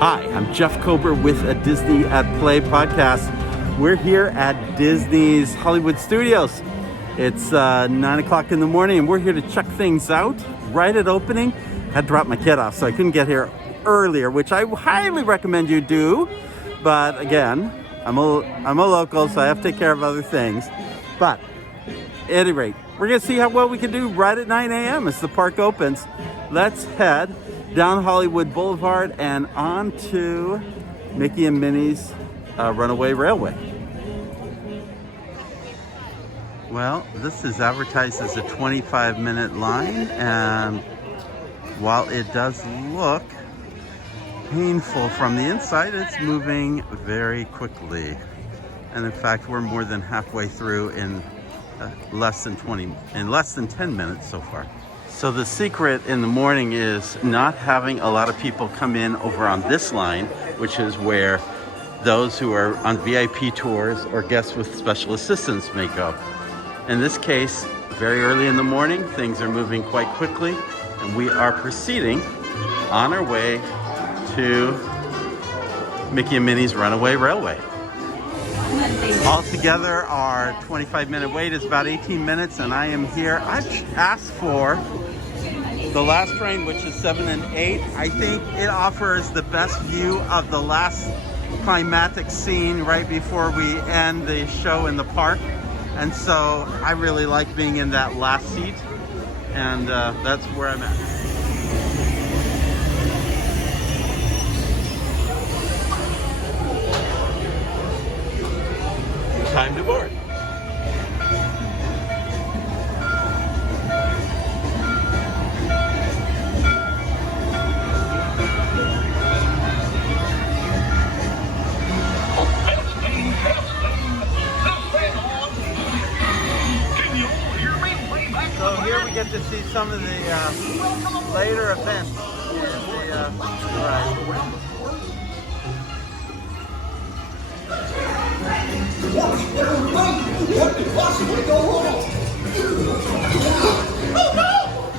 Hi, I'm Jeff Kober with a Disney at Play podcast. We're here at Disney's Hollywood Studios. It's 9 o'clock in the morning and we're here to check things out right at opening. Had to drop my kid off, so I couldn't get here earlier, which I highly recommend you do. But again, I'm a local, so I have to take care of other things. But at any rate, we're going to see how well we can do right at 9 a.m. as the park opens. Let's head down Hollywood Boulevard and on to Mickey and Minnie's Runaway Railway. Well, this is advertised as a 25-minute line, and while it does look painful from the inside, it's moving very quickly. And in fact, we're more than halfway through in less than 10 minutes so far. So the secret in the morning is not having a lot of people come in over on this line, which is where those who are on VIP tours or guests with special assistance may go. In this case, very early in the morning, things are moving quite quickly, and we are proceeding on our way to Mickey and Minnie's Runaway Railway. Altogether, our 25-minute wait is about 18 minutes, and I am here. I've asked for the last train, which is 7 and 8. I think it offers the best view of the last climatic scene right before we end the show in the park. And so I really like being in that last seat, and that's where I'm at. Time to board. So here we get to see some of the later events in the ride. What could possibly go wrong? Oh no!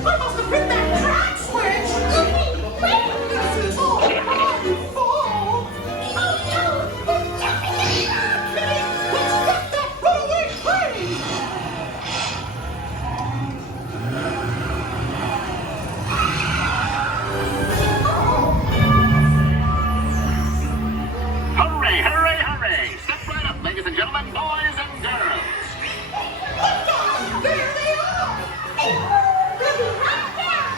I must have hit that track switch! This is all my fault! Oh no! Kitty, let's get that runaway train! Hooray, hooray, hooray! Step right up, ladies and gentlemen, boys and girls. There they are! They'll be right back!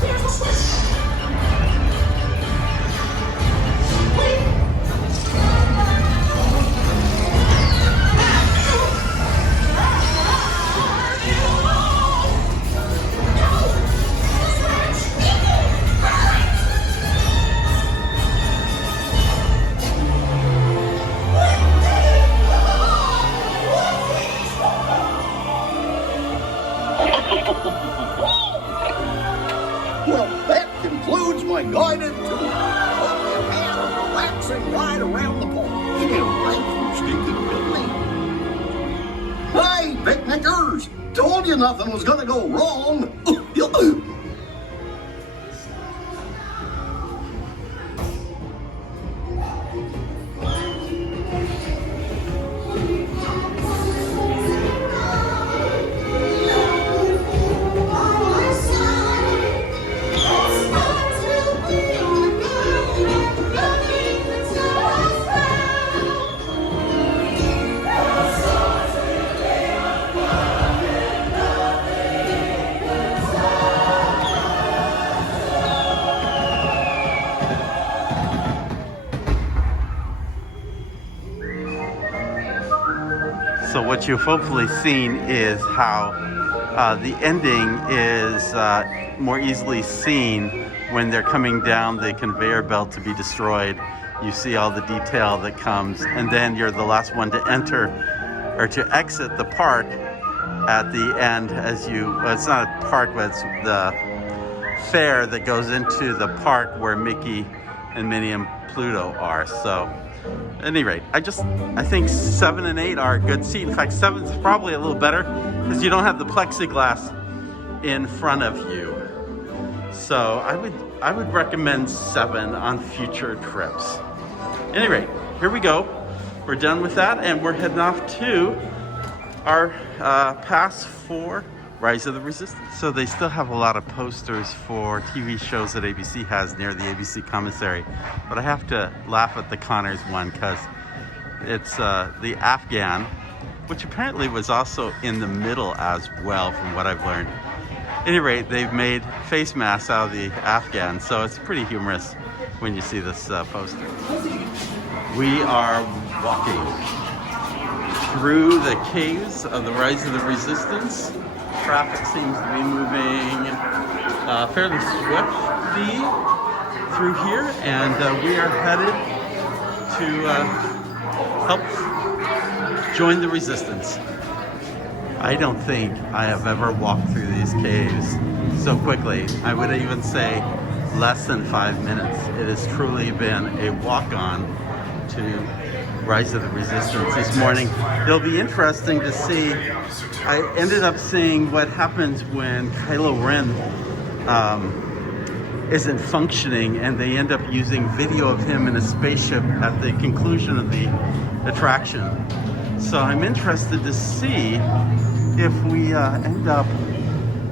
There's a switch! Well, that concludes my guided tour. Hope you had a relaxing ride around the park. Yeah, thank you, Stinking Billy. Hey, picnickers! Told you nothing was gonna go wrong. So what you've hopefully seen is how the ending is more easily seen when they're coming down the conveyor belt to be destroyed. You see all the detail that comes, and then you're the last one to enter or to exit the park at the end as you, well, it's not a park, but it's the fair that goes into the park where Mickey and Minnie and Pluto are. So at any rate, I think 7 and 8 are a good seat. In fact, 7 is probably a little better because you don't have the plexiglass in front of you. So I would recommend 7 on future trips. At any rate, here we go. We're done with that, and we're heading off to our pass for Rise of the Resistance. So they still have a lot of posters for TV shows that ABC has near the ABC commissary, but I have to laugh at the Connors one because it's the Afghan, which apparently was also in the middle as well from what I've learned. At any rate, they've made face masks out of the Afghan, so it's pretty humorous when you see this poster. We are walking through the caves of the Rise of the Resistance. Traffic seems to be moving fairly swiftly through here, and we are headed to help join the Resistance. I don't think I have ever walked through these caves so quickly. I would even say less than 5 minutes. It has truly been a walk-on to Rise of the Resistance this morning. It'll be interesting to see. I ended up seeing what happens when Kylo Ren isn't functioning, and they end up using video of him in a spaceship at the conclusion of the attraction. So I'm interested to see if we end up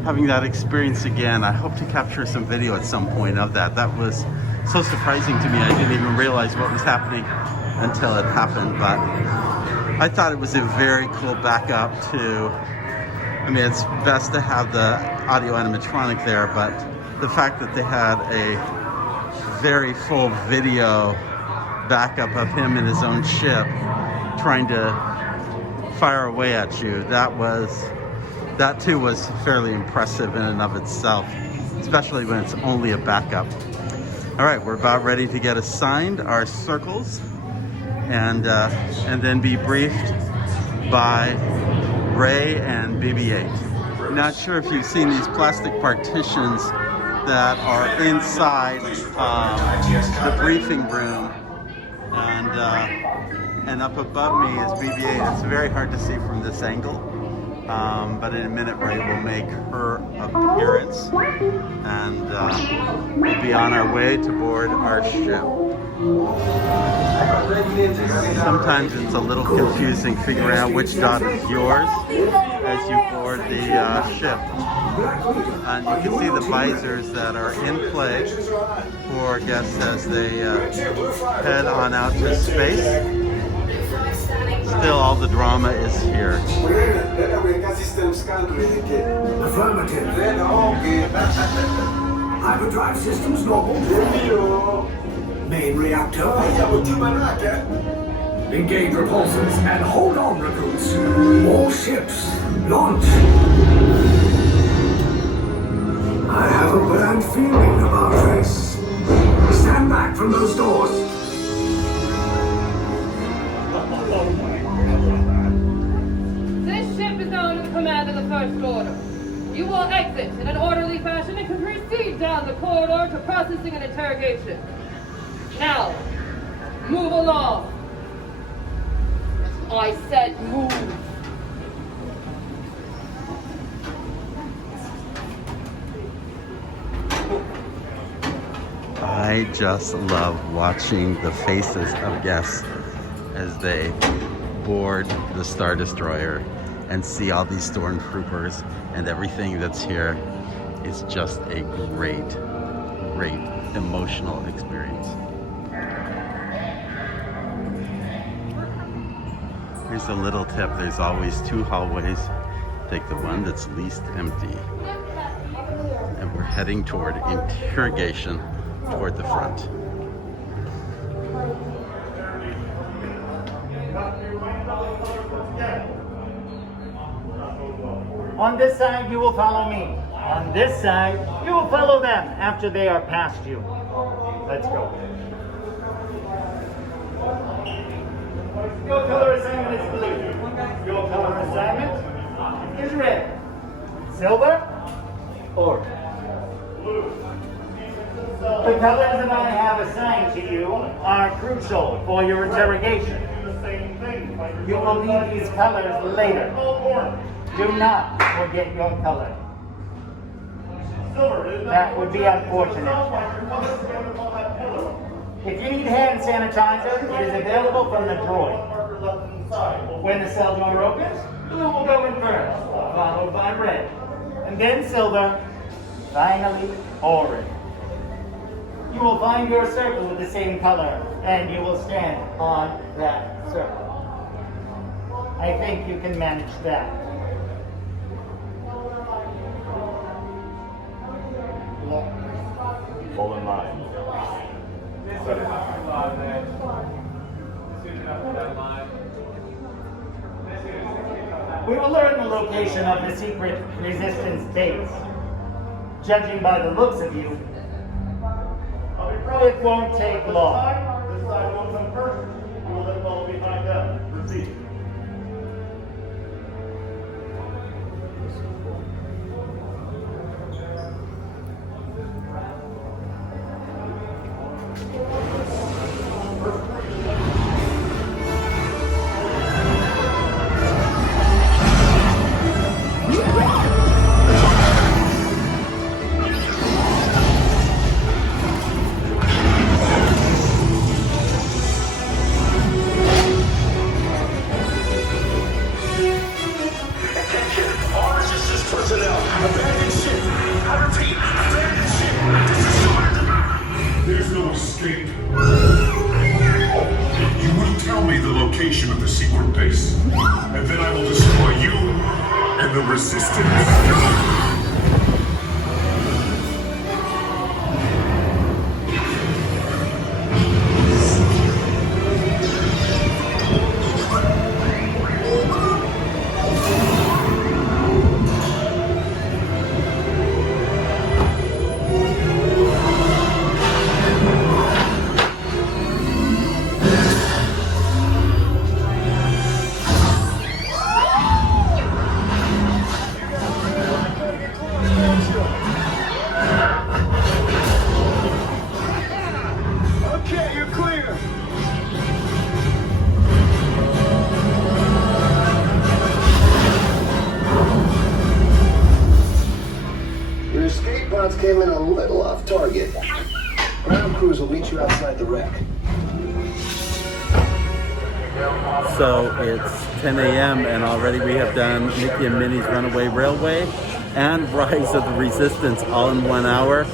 having that experience again. I hope to capture some video at some point of that. That was so surprising to me. I didn't even realize what was happening until it happened, but I thought it was a very cool backup to, I mean, it's best to have the audio animatronic there, but the fact that they had a very full video backup of him in his own ship trying to fire away at you, that too was fairly impressive in and of itself, especially when it's only a backup. All right, we're about ready to get assigned our circles and then be briefed by Ray and BB-8. Not sure if you've seen these plastic partitions that are inside the briefing room, and up above me is BB-8. It's very hard to see from this angle, but in a minute Ray will make her appearance, and we'll be on our way to board our ship. Sometimes it's a little confusing figuring out which dot is yours as you board the ship. And you can see the visors that are in play for guests as they head on out to space. Still, all the drama is here. Affirmative. Hyperdrive systems normal. Main reactor. Engage repulsors and hold on, recruits. More ships. Launch. I have a bad feeling about this. Stand back from those doors. This ship is now under the command of the First Order. You will exit in an orderly fashion and can proceed down the corridor to processing and interrogation. Now, move along. I said move. I just love watching the faces of guests as they board the Star Destroyer and see all these stormtroopers and everything that's here. It's just a great, great emotional experience. Here's a little tip. There's always 2 hallways. Take the one that's least empty. And we're heading toward interrogation toward the front. On this side, you will follow me. On this side, you will follow them after they are past you. Let's go. Your color assignment is blue. Your color assignment is red. Silver or blue. colors that I have assigned to you are crucial for your interrogation. You will need these colors later. Do not forget your color. That would be unfortunate. If you need hand sanitizer, it is available from the droid. When the cell door opens, blue will go in first, followed by red, and then silver, finally orange. You will find your circle with the same color, and you will stand on that circle. I think you can manage that. Fall in line. We will learn the location of the secret resistance base. Judging by the looks of you, it won't take long. This side will come first. We will then follow behind them. Proceed. There's no escape. You will tell me the location of the secret base, and then I will destroy you and the resistance. Came in a little off target. Ground crews will meet you outside the wreck. So it's 10 a.m. and already we have done Mickey and Minnie's Runaway Railway and Rise of the Resistance all in 1 hour.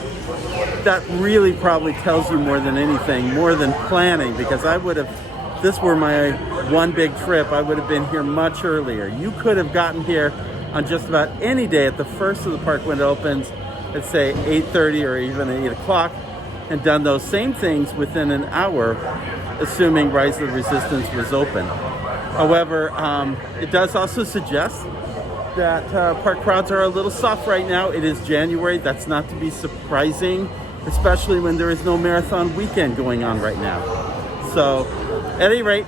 That really probably tells you more than anything, more than planning, because I would have, if this were my one big trip, I would have been here much earlier. You could have gotten here on just about any day at the first of the park when it opens, let's say 8:30 or even 8 o'clock, and done those same things within an hour, assuming Rise of the Resistance was open. However, it does also suggest that park crowds are a little soft right now. It is January. That's not to be surprising, especially when there is no marathon weekend going on right now. So, at any rate,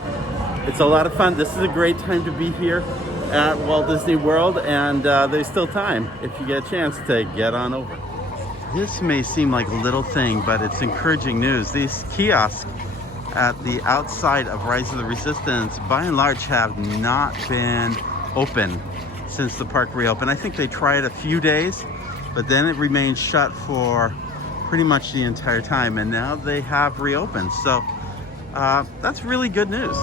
it's a lot of fun. This is a great time to be here at Walt Disney World, and there's still time if you get a chance to get on over. This may seem like a little thing, but it's encouraging news. These kiosks at the outside of Rise of the Resistance, by and large, have not been open since the park reopened. I think they tried a few days, but then it remained shut for pretty much the entire time, and now they have reopened. So that's really good news.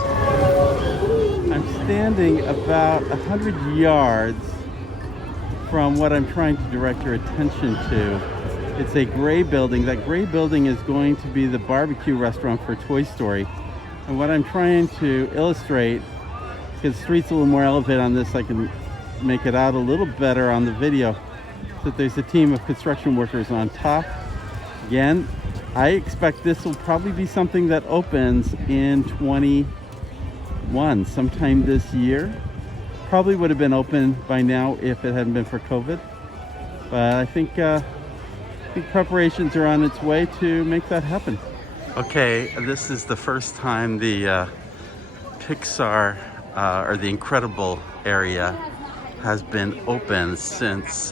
I'm standing about 100 yards from what I'm trying to direct your attention to. It's a gray building. That gray building is going to be the barbecue restaurant for Toy Story. And what I'm trying to illustrate, because the street's a little more elevated on this, I can make it out a little better on the video, that there's a team of construction workers on top. Again, I expect this will probably be something that opens in 21, sometime this year. Probably would have been open by now if it hadn't been for COVID. But I think preparations are on its way to make that happen. Okay, this is the first time the Pixar or the Incredible area has been open since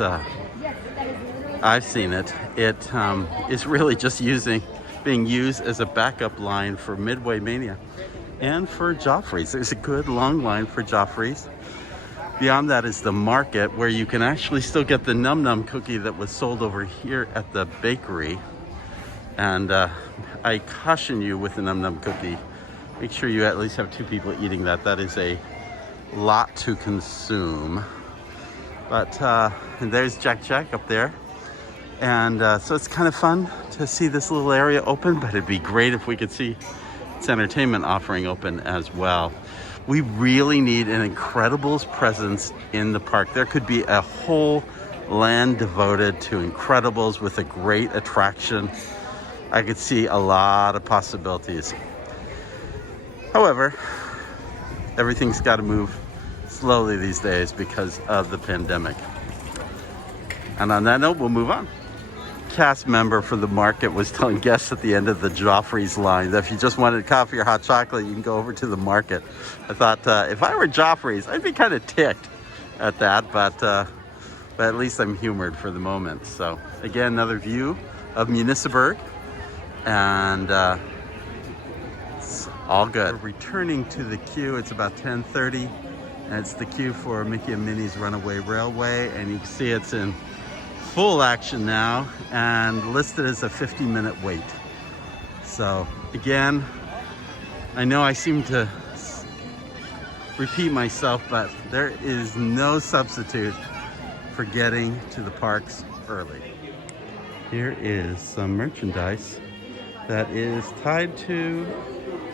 I've seen it. It is really just using being used as a backup line for Midway Mania and for Joffrey's. There's a good long line for Joffrey's. Beyond that is the market, where you can actually still get the Num Num cookie that was sold over here at the bakery. And I caution you with the Num Num cookie, make sure you at least have 2 people eating that. That is a lot to consume. But and there's Jack Jack up there. And so it's kind of fun to see this little area open, but it'd be great if we could see its entertainment offering open as well. We really need an Incredibles presence in the park. There could be a whole land devoted to Incredibles with a great attraction. I could see a lot of possibilities. However, everything's got to move slowly these days because of the pandemic. And on that note, we'll move on. Cast member for the market was telling guests at the end of the Joffrey's line that if you just wanted coffee or hot chocolate, you can go over to the market. I thought if I were Joffrey's, I'd be kind of ticked at that, but at least I'm humored for the moment. So again, another view of Municipburg, and it's all good. We're returning to the queue. It's about 10:30, and it's the queue for Mickey and Minnie's Runaway Railway, and you can see it's in full action now and listed as a 50-minute wait. So again, I know I seem to repeat myself, but there is no substitute for getting to the parks early. Here is some merchandise that is tied to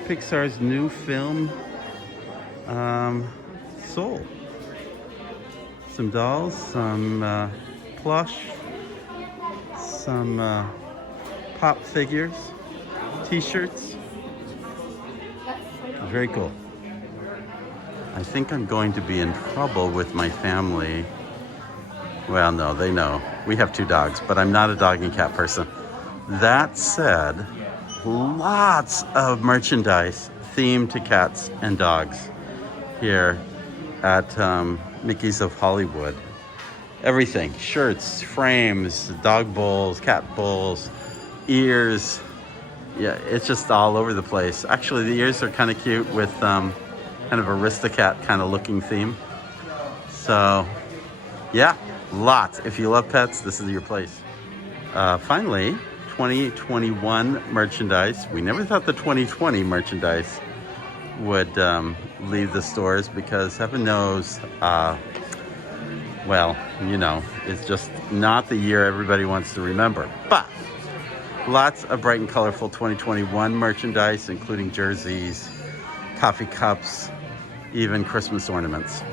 Pixar's new film, Soul. Some dolls, some plush, some pop figures, t-shirts. Very cool. I think I'm going to be in trouble with my family. Well, no, they know. We have 2 dogs, but I'm not a dog and cat person. That said, lots of merchandise themed to cats and dogs here at Mickey's of Hollywood. Everything, shirts, frames, dog bowls, cat bowls, ears. Yeah, it's just all over the place. Actually, the ears are kind of cute with kind of Aristocat kind of looking theme. So yeah, lots. If you love pets, this is your place. Finally, 2021 merchandise. We never thought the 2020 merchandise would leave the stores because heaven knows, well, you know, it's just not the year everybody wants to remember. But lots of bright and colorful 2021 merchandise, including jerseys, coffee cups, even Christmas ornaments.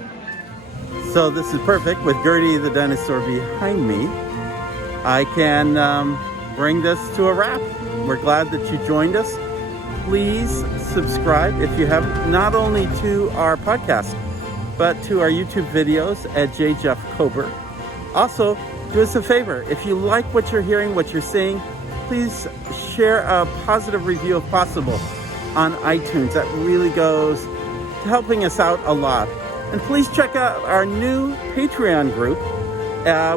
So this is perfect. With Gertie the dinosaur behind me, I can bring this to a wrap. We're glad that you joined us. Please subscribe if you haven't, not only to our podcast, but to our YouTube videos at JJeffCober. Also, do us a favor. If you like what you're hearing, what you're seeing, please share a positive review if possible on iTunes. That really goes to helping us out a lot. And please check out our new Patreon group.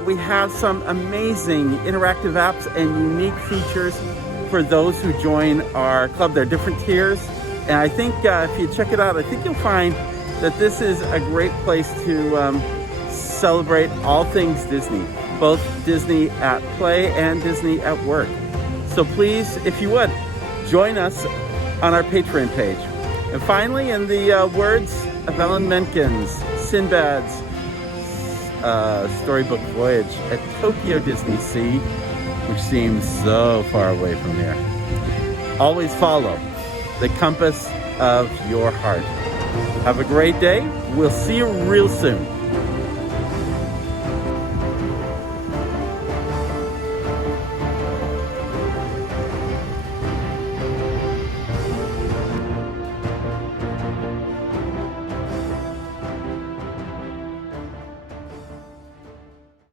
We have some amazing interactive apps and unique features for those who join our club. There are different tiers. And I think if you check it out, I think you'll find that this is a great place to celebrate all things Disney, both Disney at play and Disney at work. So please, if you would, join us on our Patreon page. And finally, in the words of Alan Menken's Sinbad's storybook voyage at Tokyo Disney Sea, which seems so far away from here, always follow the compass of your heart. Have a great day. We'll see you real soon.